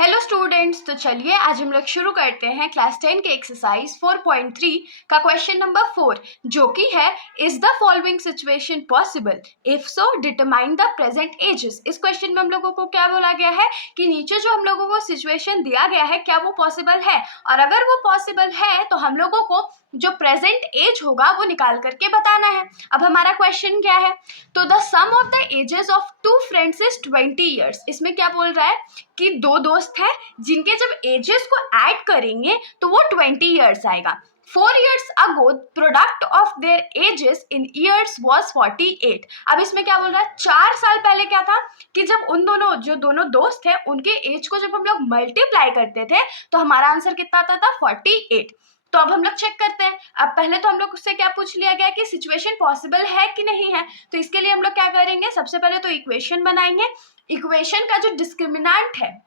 Hello students, तो चलिए आज हम लोग शुरू करते हैं क्लास 10 के एक्सरसाइज 4.3 का क्वेश्चन नंबर 4, जो कि है is the following situation possible, if so determine the present ages. इस क्वेश्चन में हम लोगों को क्या बोला गया है कि नीचे जो हम लोगों को सिचुएशन दिया गया है क्या वो पॉसिबल है, और अगर वो पॉसिबल है तो हम लोगों को जो प्रेजेंट एज होगा वो निकाल करके बताना है। अब हमारा क्वेश्चन क्या है, तो the sum of the ages of two friends is 20 years. इसमें क्या बोल रहा है कि दो दोस्त हैं जिनके जब एजेस को ऐड करेंगे तो वो 20 ईयर्स आएगा। 4 years ago product of their edges in years was 48। अब इसमें क्या बोल रहा है, 4 साल पहले क्या था कि जब उन दोनों जो दोनों दोस्त हैं उनके एज को जब हम लोग मल्टीप्लाई करते थे तो हमारा आंसर कितना आता था 48। तो अब हम लोग चेक करते हैं। अब पहले तो हम लोग उससे क्या पूछ लिया गया कि सिचुएशन पॉसिबल है कि नहीं है, तो इसके लिए हम लोग क्या करेंगे, सबसे पहले तो इक्वेशन बनाएंगे। इक्वेशन का जो डिस्क्रिमिनेंट है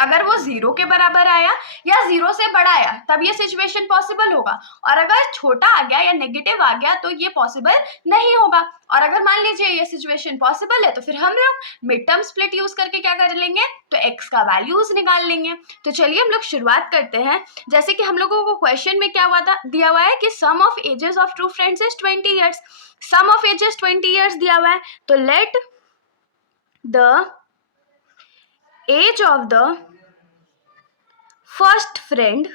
अगर वो 0 के बराबर आया या 0 से बड़ा आया तब ये सिचुएशन पॉसिबल होगा, और अगर छोटा आ गया या नेगेटिव आ गया तो ये पॉसिबल नहीं होगा। और अगर मान लीजिए ये सिचुएशन पॉसिबल है तो फिर हम लोग मिड टर्म स्प्लिट यूज करके क्या कर लेंगे, तो x का वैल्यूज निकाल लेंगे। तो चलिए हम लोग शुरुआत करते हैं। जैसे कि हम लोगों को क्वेश्चन में क्या हुआ था, दिया हुआ है कि sum of ages of two friends is 20 years. Sum of ages 20 years दिया हुआ है, तो let the age of the first friend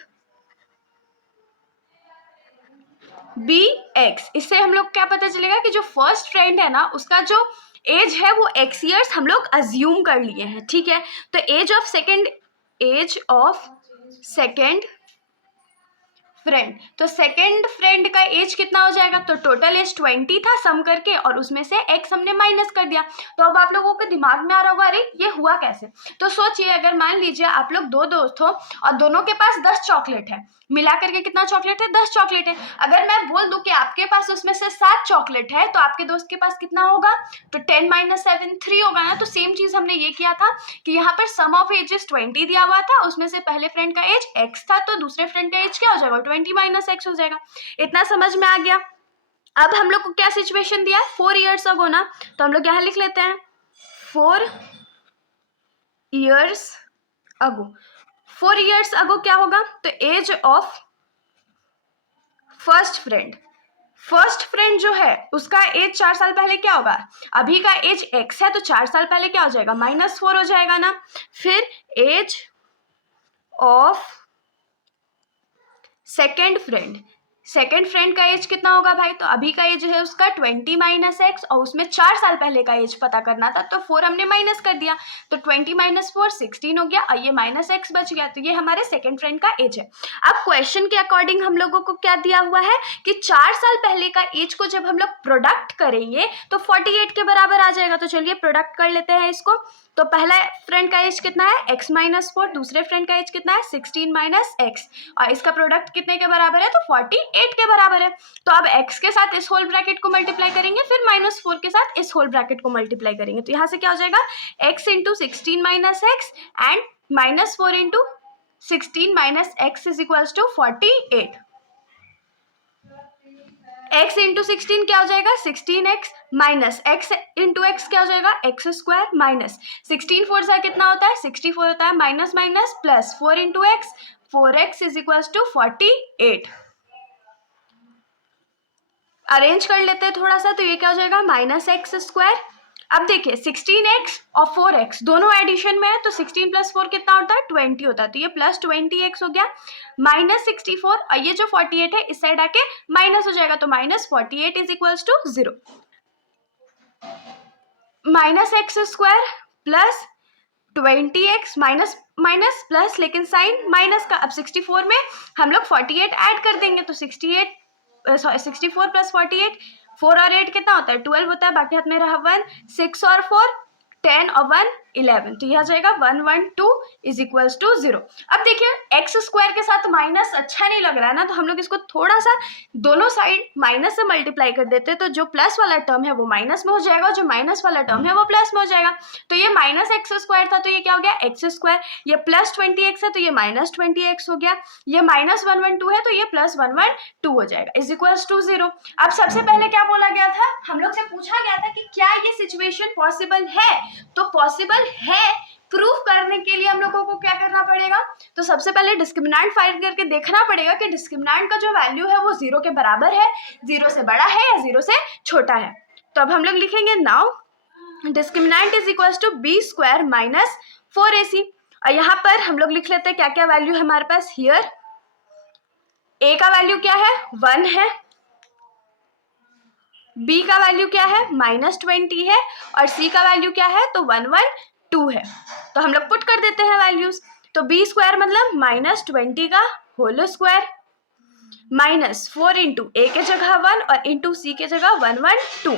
be x. इससे हम लोग क्या पता चलेगा कि जो फर्स्ट फ्रेंड है ना उसका जो एज है वो x ईयर्स हम लोग अज्यूम कर लिए हैं, ठीक है। तो एज ऑफ सेकेंड फ्रेंड, तो सेकेंड फ्रेंड का एज कितना हो जाएगा, तो टोटल एज 20 था सम करके, और उसमें से x हमने माइनस कर दिया। तो अब आप लोगों के दिमाग में आ रहा होगा अरे ये हुआ कैसे। तो सोचिए, अगर मान लीजिए आप लोग दो दोस्त हो और दोनों के पास 10 चॉकलेट है, मिला करके कितना चॉकलेट है, 10 चॉकलेट है। अगर मैं बोल दूं कि आपके पास उसमें से 7 चॉकलेट है तो आपके दोस्त के पास कितना होगा, तो 10 - 7 3 होगा ना। तो सेम चीज हमने ये किया था कि यहाँ पर सम ऑफ एजेस 20 दिया हुआ था, उसमें से पहले फ्रेंड का एज x था तो दूसरे फ्रेंड का एज क्या हो जाएगा, 20 - x हो जाएगा। इतना समझ में आ गया। अब हम लोग को क्या सिचुएशन दिया है, 4 years ago ना, तो हम लोग यहाँ लिख लेते हैं 4 years ago। 4 years ago क्या होगा, तो एज ऑफ फर्स्ट फ्रेंड जो है उसका एज 4 साल पहले क्या होगा, अभी का एज x है तो 4 साल पहले क्या हो जाएगा, -4 हो जाएगा ना। फिर एज ऑफ सेकेंड फ्रेंड का एज कितना होगा भाई, तो अभी का एज है उसका 20 - x, और उसमें 4 साल पहले का एज पता करना था तो 4 हमने माइनस कर दिया, तो 20 - 4 16 हो गया, और ये -x बच गया। तो ये हमारे सेकेंड फ्रेंड का एज है। अब क्वेश्चन के अकॉर्डिंग हम लोगों को क्या दिया हुआ है कि 4 साल पहले का एज को जब हम लोग प्रोडक्ट करेंगे तो 48 के बराबर आ जाएगा। तो चलिए प्रोडक्ट कर लेते हैं इसको। तो पहला फ्रेंड का एज कितना है, x - 4, दूसरे फ्रेंड का एज कितना है 16 - x, और इसका प्रोडक्ट कितने के बराबर है, तो 48 के बराबर है। तो अब x के साथ इस होल ब्रैकेट को मल्टीप्लाई करेंगे, फिर -4 के साथ इस होल ब्रैकेट को मल्टीप्लाई करेंगे, तो यहाँ से क्या हो जाएगा, x × 16 - x and -4 × 16 - x is equals to 48। x × 16 क्या हो जाएगा, 16x माइनस x × x क्या हो जाएगा, x² माइनस 16 4 से कितना होता है, 64 होता है, minus minus plus 4 × x, 4x is equals to 48। Arrange कर लेते हैं थोड़ा सा, तो ये क्या हो जाएगा, -x²। अब देखिए 16x और 4x दोनों एडिशन में है तो 16 + 4 कितना होता है, 20 होता है, तो ये +20x हो गया, -64, और ये जो 48 है इस साइड आके माइनस हो जाएगा, तो -48 is equals to 0। -x² plus 20x minus minus plus, लेकिन साइन माइनस का। अब 64 में हम लोग 48 ऐड कर देंगे, तो 64 + 48, 4 और 8 कितना होता है, 12 होता है, बाकी हाथ में रहा 1, 6 और 4 10 और 1 11, तो यह आ जाएगा 112 इज इक्वल्स टू 0। अब देखिए x² के साथ माइनस अच्छा नहीं लग रहा है ना, तो हम लोग इसको थोड़ा सा दोनों साइड माइनस से मल्टीप्लाई कर देते हैं, तो जो प्लस वाला टर्म है वो माइनस में हो जाएगा, जो माइनस वाला टर्म है वो प्लस में हो जाएगा। तो ये -x² था तो ये क्या हो गया, x², ये +20x है तो ये -20x हो गया, ये -112 है तो ये +112 हो जाएगा, इज इक्वल्स टू 0। अब सबसे पहले क्या बोला गया था, हम लोग से पूछा गया था कि क्या ये सिचुएशन पॉसिबल है, तो पॉसिबल है प्रूफ करने के लिए हम लोगों को क्या करना पड़ेगा, तो सबसे पहले डिस्क्रिमिनेंट फाइंड करके देखना पड़ेगा कि डिस्क्रिमिनेंट का जो वैल्यू है वो 0 के बराबर है, 0 से बड़ा है या 0 से छोटा है। तो अब हम लोग लिखेंगे now discriminant is equal to b² minus 4ac। और यहाँ पर हम लोग लिख लेते हैं क्या क्या वैल्यू है हमारे पास। हियर a का वैल्यू क्या है, 1 है, b का वैल्यू क्या है, -20 है, और c का वैल्यू क्या है, तो 112 है। तो हम लोग पुट कर देते हैं वैल्यूज। तो b² मतलब -20 का होल स्क्वायर -4 इंटू a के जगह 1 और इंटू c के जगह 112।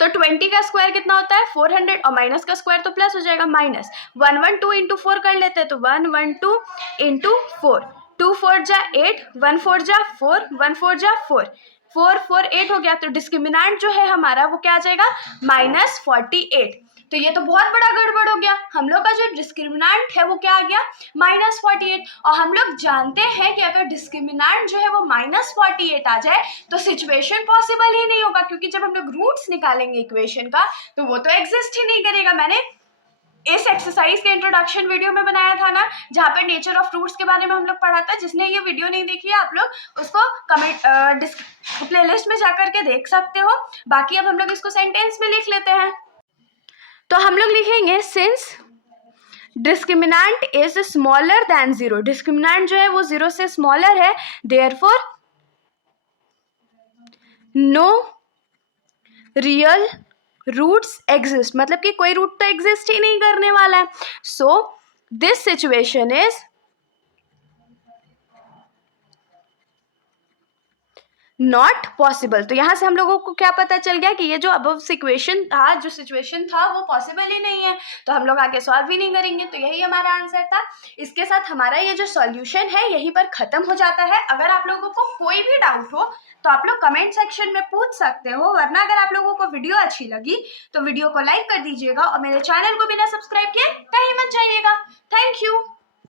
तो 20 का स्क्वायर कितना होता है, 400, और माइनस का स्क्वायर तो प्लस हो जाएगा, -112 इंटू 4 कर लेते हैं, तो 112 इंटू 4, 2 4 जा 8, 1 4 जा 4, 1 4 जा 4, 4 4 8 हो गया। तो डिस्क्रिमिनेंट जो है हमारा वो क्या आ जाएगा, -48। तो ये तो बहुत बड़ा गड़बड़ हो गया, हम लोग का जो डिस्क्रिमिनेंट है वो क्या आ गया, -48। और हम लोग जानते हैं कि अगर डिस्क्रिमिनेंट जो है वो -48 आ जाए तो सिचुएशन पॉसिबल ही नहीं होगा, क्योंकि जब हम लोग रूट्स निकालेंगे इक्वेशन का तो वो तो एग्जिस्ट ही नहीं करेगा। मैंने इस एक्सरसाइज के इंट्रोडक्शन वीडियो में बनाया था ना, जहाँ पे नेचर ऑफ फ्रूट्स के बारे में हम लोग पढ़ा था। जिसने ये वीडियो नहीं देखी है आप लोग उसको कमेंट प्लेलिस्ट में जाकर के देख सकते हो। बाकी अब हम लोग इसको सेंटेंस में लिख लेते हैं। तो हम लोग लिखेंगे since discriminant is smaller than 0, discriminant जो है वो 0 से स्मॉलर है, therefore no real roots exist, मतलब कि कोई रूट तो एग्जिस्ट ही नहीं करने वाला है। So this situation is not possible. तो यहाँ से हम लोगों को क्या पता चल गया कि ये जो अबव सिचुएशन था, जो सिचुएशन था वो पॉसिबल ही नहीं है, तो हम लोग आगे सॉल्व ही नहीं करेंगे। तो यही हमारा आंसर था। इसके साथ हमारा ये जो सॉल्यूशन है यहीं पर खत्म हो जाता है। अगर आप लोगों को कोई भी डाउट हो तो आप लोग कमेंट सेक्शन में पूछ सकते हो, वरना अगर आप लोगों को वीडियो अच्छी लगी तो वीडियो को लाइक कर दीजिएगा और मेरे चैनल को बिना सब्सक्राइब किए कहीं मत जाइएगा। Thank you.